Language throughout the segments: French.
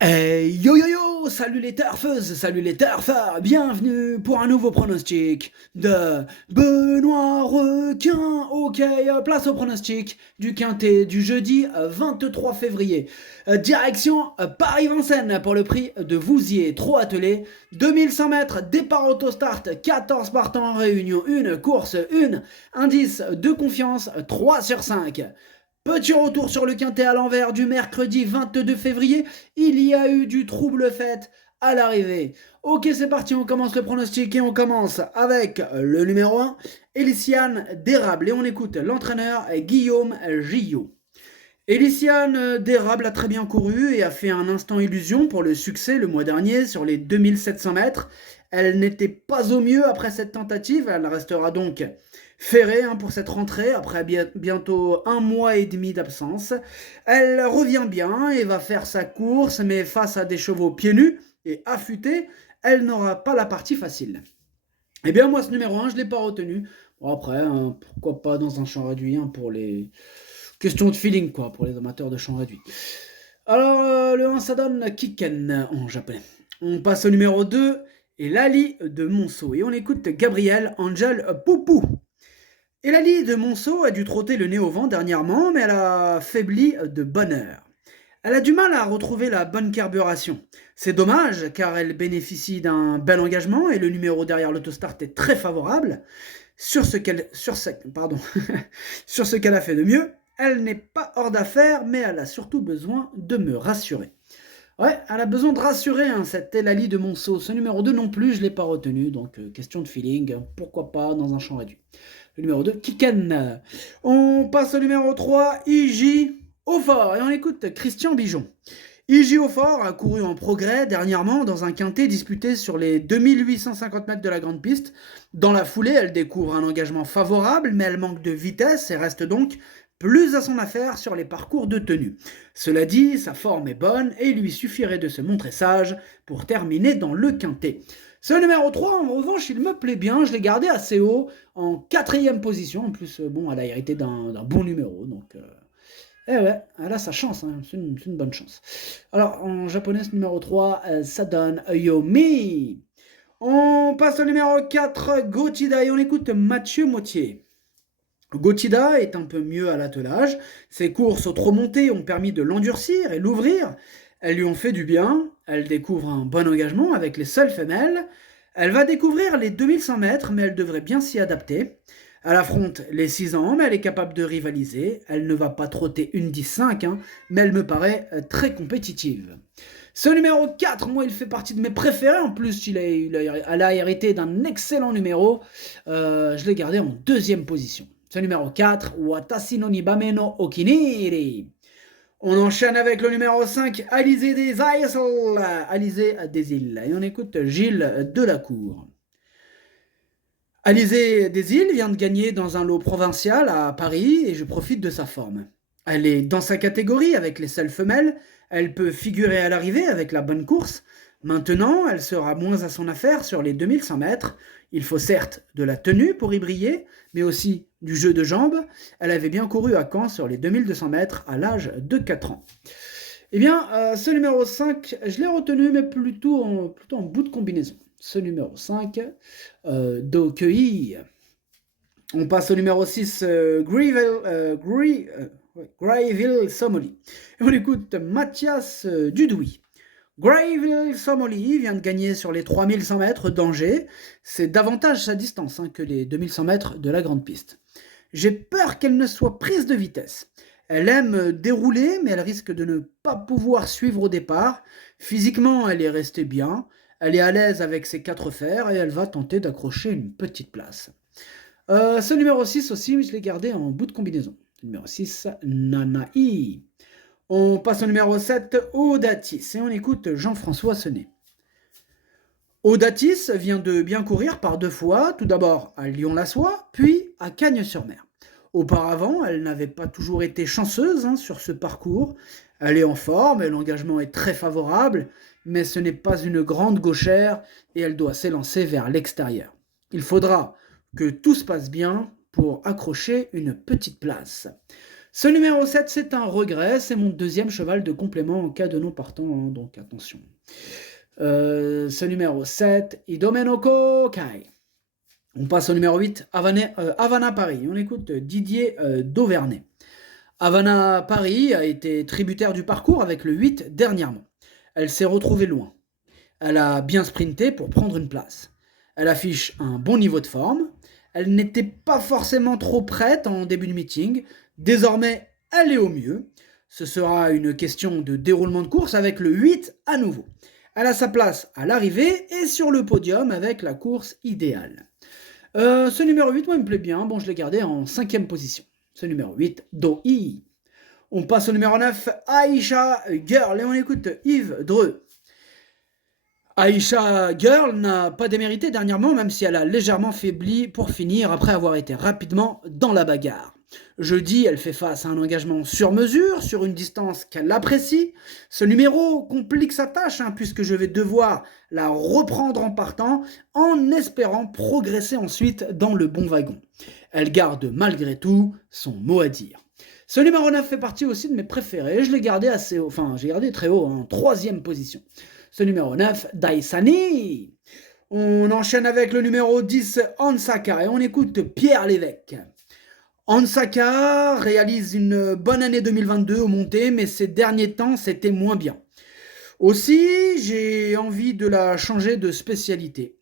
Hey yo yo yo, salut les turfeuses, salut les turfeurs, bienvenue pour un nouveau pronostic de Benoît Requin. Ok, place au pronostic du quintet du jeudi 23 février. Direction Paris-Vincennes pour le prix de Vouziers, trop attelé, 2100 mètres, départ autostart, 14 partants en réunion, une course, une, indice de confiance, 3 sur 5. Petit retour sur le quintet à l'envers du mercredi 22 février. Il y a eu du trouble fait à l'arrivée. Ok, c'est parti, on commence le pronostic et on commence avec le numéro 1, Elysiane d'Érable. Et on écoute l'entraîneur Guillaume Gillot. Elysiane d'Érable a très bien couru et a fait un instant illusion pour le succès le mois dernier sur les 2700 mètres. Elle n'était pas au mieux après cette tentative, elle restera donc ferrée pour cette rentrée après bientôt un mois et demi d'absence. Elle revient bien et va faire sa course, mais face à des chevaux pieds nus et affûtés, elle n'aura pas la partie facile. Eh bien moi ce numéro 1, je ne l'ai pas retenu. Bon, après, pourquoi pas dans un champ réduit pour les questions de feeling, quoi, pour les amateurs de champ réduit. Alors, le 1, ça donne Kiken en japonais. On passe au numéro 2, et Lali de Monceau. Et on écoute Gabriel Angel Poupou. Et Lali de Monceau a dû trotter le nez au vent dernièrement, mais elle a faibli de bonne heure. Elle a du mal à retrouver la bonne carburation. C'est dommage, car elle bénéficie d'un bel engagement et le numéro derrière l'autostart est très favorable. Sur ce qu'elle a fait de mieux, elle n'est pas hors d'affaire, mais elle a surtout besoin de me rassurer. Ouais, elle a besoin de rassurer, cette Elali de Monceau. Ce numéro 2 non plus, je ne l'ai pas retenu, donc question de feeling, pourquoi pas dans un champ réduit. Le numéro 2, Kiken. On passe au numéro 3, Iji au fort, et on écoute Christian Bijon. Iji au fort a couru en progrès dernièrement dans un quintet disputé sur les 2850 mètres de la grande piste. Dans la foulée, elle découvre un engagement favorable, mais elle manque de vitesse et reste donc plus à son affaire sur les parcours de tenue. Cela dit, sa forme est bonne et il lui suffirait de se montrer sage pour terminer dans le quintet. Ce numéro 3, en revanche, il me plaît bien, je l'ai gardé assez haut, en quatrième position. En plus, bon, elle a hérité d'un bon numéro, donc... Eh ouais, elle a sa chance, c'est une bonne chance. Alors, en japonais, ce numéro 3, ça donne Yomi. On passe au numéro 4, Gotida, et on écoute Mathieu Mautier. Gotida est un peu mieux à l'attelage. Ses courses aux trop montées ont permis de l'endurcir et l'ouvrir. Elles lui ont fait du bien. Elle découvre un bon engagement avec les seules femelles. Elle va découvrir les 2100 mètres, mais elle devrait bien s'y adapter. Elle affronte les 6 ans, mais elle est capable de rivaliser. Elle ne va pas trotter une 10-5, mais elle me paraît très compétitive. Ce numéro 4, moi, il fait partie de mes préférés. En plus, elle a hérité d'un excellent numéro. Je l'ai gardé en deuxième position. Ce numéro 4, Watashi no Nibame no Okiniri. On enchaîne avec le numéro 5, Alizé des Îles. Alizé des Îles. Et on écoute Gilles Delacour. Alizé des Îles vient de gagner dans un lot provincial à Paris et je profite de sa forme. Elle est dans sa catégorie avec les seules femelles, elle peut figurer à l'arrivée avec la bonne course. Maintenant, elle sera moins à son affaire sur les 2100 mètres. Il faut certes de la tenue pour y briller, mais aussi du jeu de jambes. Elle avait bien couru à Caen sur les 2200 mètres à l'âge de 4 ans. Eh bien, ce numéro 5, je l'ai retenu, mais plutôt en bout de combinaison. Ce numéro 5, Dokei. On passe au numéro 6, Grayville Somoli. Et on écoute Mathias Dudouis. Grayville Somoli vient de gagner sur les 3100 mètres d'Angers. C'est davantage sa distance que les 2100 mètres de la grande piste. J'ai peur qu'elle ne soit prise de vitesse. Elle aime dérouler, mais elle risque de ne pas pouvoir suivre au départ. Physiquement, elle est restée bien. Elle est à l'aise avec ses 4 fers et elle va tenter d'accrocher une petite place. Ce numéro 6 aussi, je l'ai gardé en bout de combinaison. Numéro 6, Nanaï. On passe au numéro 7, Audatis, et on écoute Jean-François Senet. Audatis vient de bien courir par 2 fois, tout d'abord à Lyon-la-Soie, puis à Cagnes-sur-Mer. Auparavant, elle n'avait pas toujours été chanceuse sur ce parcours. Elle est en forme et l'engagement est très favorable, mais ce n'est pas une grande gauchère et elle doit s'élancer vers l'extérieur. Il faudra que tout se passe bien pour accrocher une petite place. Ce numéro 7, c'est un regret, c'est mon deuxième cheval de complément en cas de non partant, hein, donc attention. Ce numéro 7, Idomenoko Kai. On passe au numéro 8, Havana Paris. On écoute Didier Dauvernay. Havana Paris a été tributaire du parcours avec le 8 dernièrement. Elle s'est retrouvée loin. Elle a bien sprinté pour prendre une place. Elle affiche un bon niveau de forme. Elle n'était pas forcément trop prête en début de meeting. Désormais, elle est au mieux. Ce sera une question de déroulement de course avec le 8 à nouveau. Elle a sa place à l'arrivée et sur le podium avec la course idéale. Ce numéro 8, moi, il me plaît bien. Bon, je l'ai gardé en 5e position. Ce numéro 8, Doi. On passe au numéro 9, Aisha Girl. Et on écoute Yves Dreux. Aisha Girl n'a pas démérité dernièrement, même si elle a légèrement faibli pour finir après avoir été rapidement dans la bagarre. Jeudi, elle fait face à un engagement sur mesure, sur une distance qu'elle apprécie. Ce numéro complique sa tâche, puisque je vais devoir la reprendre en partant, en espérant progresser ensuite dans le bon wagon. Elle garde malgré tout son mot à dire. Ce numéro 9 fait partie aussi de mes préférés, je l'ai gardé assez haut, enfin j'ai gardé très haut, en 3e position. Ce numéro 9, Daisani. On enchaîne avec le numéro 10, Ansaka, et on écoute Pierre Lévesque. Ansaka réalise une bonne année 2022 au monté, mais ces derniers temps, c'était moins bien. Aussi, j'ai envie de la changer de spécialité.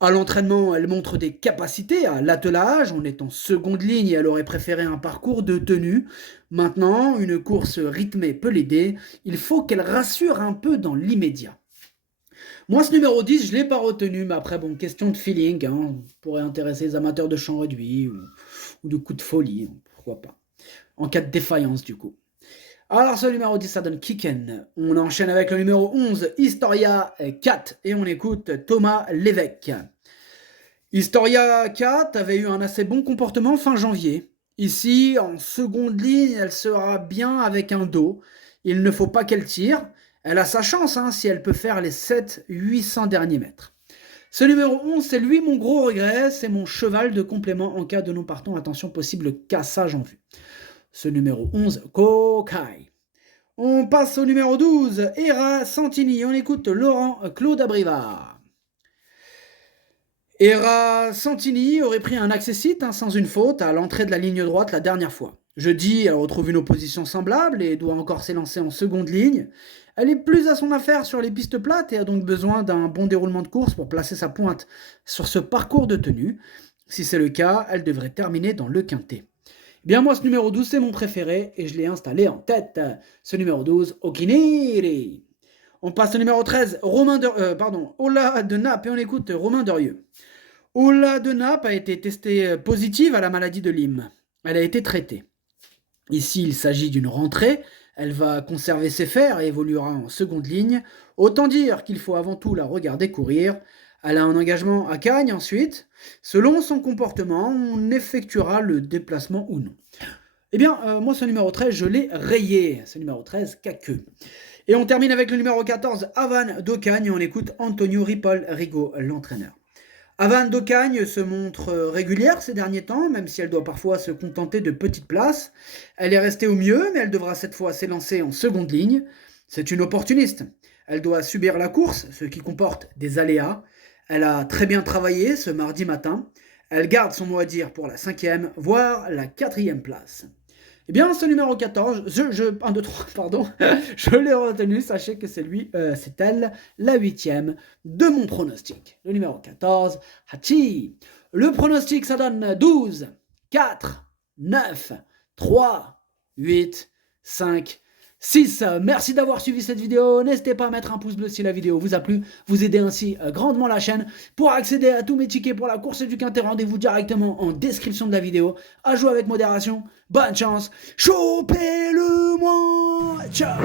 À l'entraînement, elle montre des capacités à l'attelage, on est en seconde ligne et elle aurait préféré un parcours de tenue. Maintenant, une course rythmée peut l'aider, il faut qu'elle rassure un peu dans l'immédiat. Moi, ce numéro 10, je ne l'ai pas retenu, mais après, bon, question de feeling, pourrait intéresser les amateurs de chant réduit ou de coups de folie, pourquoi pas. En cas de défaillance, du coup. Alors, ce numéro 10, ça donne Kicken. On enchaîne avec le numéro 11, Historia 4, et on écoute Thomas Lévesque. Historia 4 avait eu un assez bon comportement fin janvier. Ici, en seconde ligne, elle sera bien avec un dos. Il ne faut pas qu'elle tire. Elle a sa chance si elle peut faire les 700-800 derniers mètres. Ce numéro 11, c'est lui mon gros regret. C'est mon cheval de complément en cas de non partant. Attention, possible cassage en vue. Ce numéro 11, Kokai. On passe au numéro 12, Hera Santini. On écoute Laurent Claude Abrivard. Hera Santini aurait pris un accessite sans une faute à l'entrée de la ligne droite la dernière fois. Jeudi, elle retrouve une opposition semblable et doit encore s'élancer en seconde ligne. Elle est plus à son affaire sur les pistes plates et a donc besoin d'un bon déroulement de course pour placer sa pointe sur ce parcours de tenue. Si c'est le cas, elle devrait terminer dans le quintet. Bien, moi, ce numéro 12, c'est mon préféré et je l'ai installé en tête. Ce numéro 12, Okiniri. On passe au numéro 13, Ola de Naples, et on écoute Romain Derieux. Ola de Naples a été testée positive à la maladie de Lyme. Elle a été traitée. Ici, il s'agit d'une rentrée. Elle va conserver ses fers et évoluera en seconde ligne. Autant dire qu'il faut avant tout la regarder courir. Elle a un engagement à Cagnes ensuite. Selon son comportement, on effectuera le déplacement ou non. Eh bien, moi, ce numéro 13, je l'ai rayé. Ce numéro 13, queue. Et on termine avec le numéro 14, Havane d'Ocagne. On écoute Antonio Ripoll-Rigaud, l'entraîneur. Havane d'Ocagne se montre régulière ces derniers temps, même si elle doit parfois se contenter de petites places. Elle est restée au mieux, mais elle devra cette fois s'élancer en seconde ligne. C'est une opportuniste. Elle doit subir la course, ce qui comporte des aléas. Elle a très bien travaillé ce mardi matin. Elle garde son mot à dire pour la 5e, voire la 4e place. Eh bien, ce numéro 14, je l'ai retenu. Sachez que c'est elle, la 8e de mon pronostic. Le numéro 14, Hachi. Le pronostic, ça donne 12, 4, 9, 3, 8, 5, 6. Merci d'avoir suivi cette vidéo. N'hésitez pas à mettre un pouce bleu si la vidéo vous a plu. Vous aidez ainsi grandement la chaîne. Pour accéder à tous mes tickets pour la course du quintet, rendez-vous directement en description de la vidéo. À jouer avec modération. Bonne chance. Chopez-le moi. Ciao.